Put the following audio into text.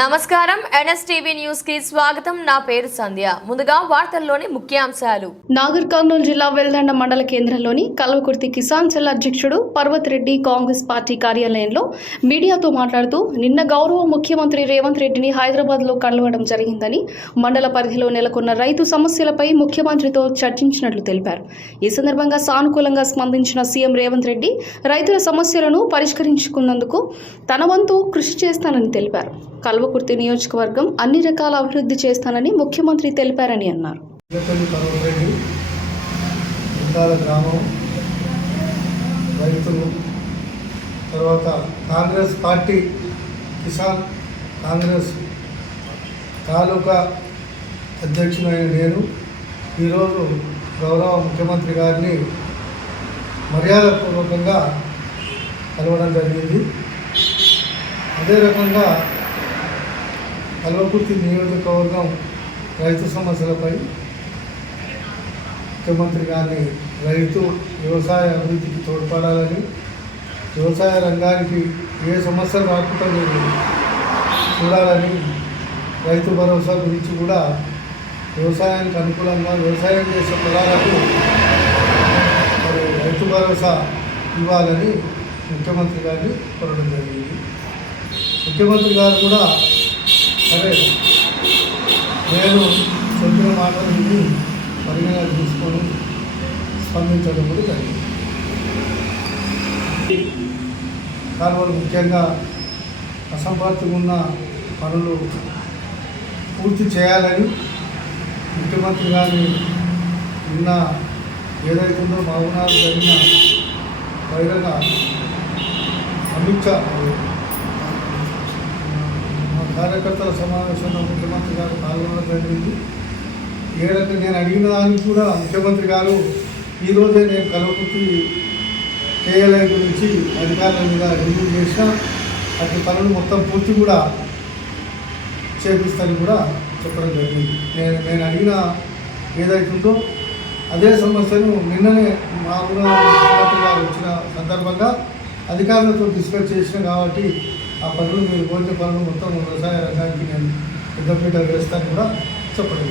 నమస్కారం. ఎన్ఎస్టీవీ న్యూస్కి స్వాగతం. నా పేరు సంధ్య. ముందుగా వార్తల్లోని ముఖ్యాంశాలు. నాగర్ కర్నూలు జిల్లా వెల్దండ మండల కేంద్రంలోని కల్వకుర్తి కిసాన్ సెల్ అధ్యక్షుడు పర్వత్ రెడ్డి కాంగ్రెస్ పార్టీ కార్యాలయంలో మీడియాతో మాట్లాడుతూ నిన్న గౌరవ ముఖ్యమంత్రి రేవంత్ రెడ్డిని హైదరాబాద్లో కలవడం జరిగిందని మండల పరిధిలో నెలకొన్న రైతు సమస్యలపై ముఖ్యమంత్రితో చర్చించినట్లు తెలిపారు. ఈ సందర్భంగా సానుకూలంగా స్పందించిన సీఎం రేవంత్ రెడ్డి రైతుల సమస్యలను పరిష్కరించుకున్నందుకు తన వంతు కృషి చేస్తానని తెలిపారు. కల్వకుర్తి నియోజకవర్గం అన్ని రకాల అభివృద్ధి చేస్తానని ముఖ్యమంత్రి తెలిపారని అన్నారు. గ్రామం రైతులు తర్వాత కాంగ్రెస్ పార్టీ కిసాన్ కాంగ్రెస్ తాలూకా అధ్యక్షుడైన నేను ఈరోజు గౌరవ ముఖ్యమంత్రి గారిని మర్యాదపూర్వకంగా కలవడం జరిగింది. అదే రకంగా కల్వకుర్తి నియోజకవర్గం రైతు సమస్యలపై ముఖ్యమంత్రి గారిని రైతు వ్యవసాయ అభివృద్ధికి తోడ్పడాలని వ్యవసాయ రంగానికి ఏ సమస్యలు రాకుండా లేదు చూడాలని రైతు భరోసా గురించి కూడా వ్యవసాయానికి అనుకూలంగా వ్యవసాయం చేసే పొలాలకు మరి రైతు భరోసా ఇవ్వాలని ముఖ్యమంత్రి గారిని కోరడం జరిగింది. ముఖ్యమంత్రి గారు కూడా సరే. నేను చెప్పిన మాటలు విని పరిగణన తీసుకొని స్పందించడం కూడా జరిగింది. కాలువలు ముఖ్యంగా అసంపత్తిగా ఉన్న పనులు పూర్తి చేయాలని ముఖ్యమంత్రి గారిని నిన్న ఏదైతుందో మహబూనాథ్ జరిగిన బహిరంగ అమిత్ షా కార్యకర్తల సమావేశంలో ముఖ్యమంత్రి గారు పాల్గొనడం జరిగింది. ఏ రకంగా నేను అడిగిన దానికి కూడా ముఖ్యమంత్రి గారు ఈరోజే నేను కలవకుర్తి కేఎల్ఐ గురించి అధికారుల మీద రివ్యూ చేసిన అటు పనులు మొత్తం పూర్తి కూడా చేపిస్తాను కూడా చెప్పడం జరిగింది. నేను నేను అడిగిన ఏదైతుందో అదే సమస్యను నిన్ననే మా ఊరు ముఖ్యమంత్రి గారు వచ్చిన సందర్భంగా అధికారులతో డిస్కస్ చేసిన కాబట్టి ఆ పనులు మీరు కోరిన పనులు మొత్తం వ్యవసాయ రంగానికి నేను పెద్దపీట వేస్తాను కూడా చెప్పడం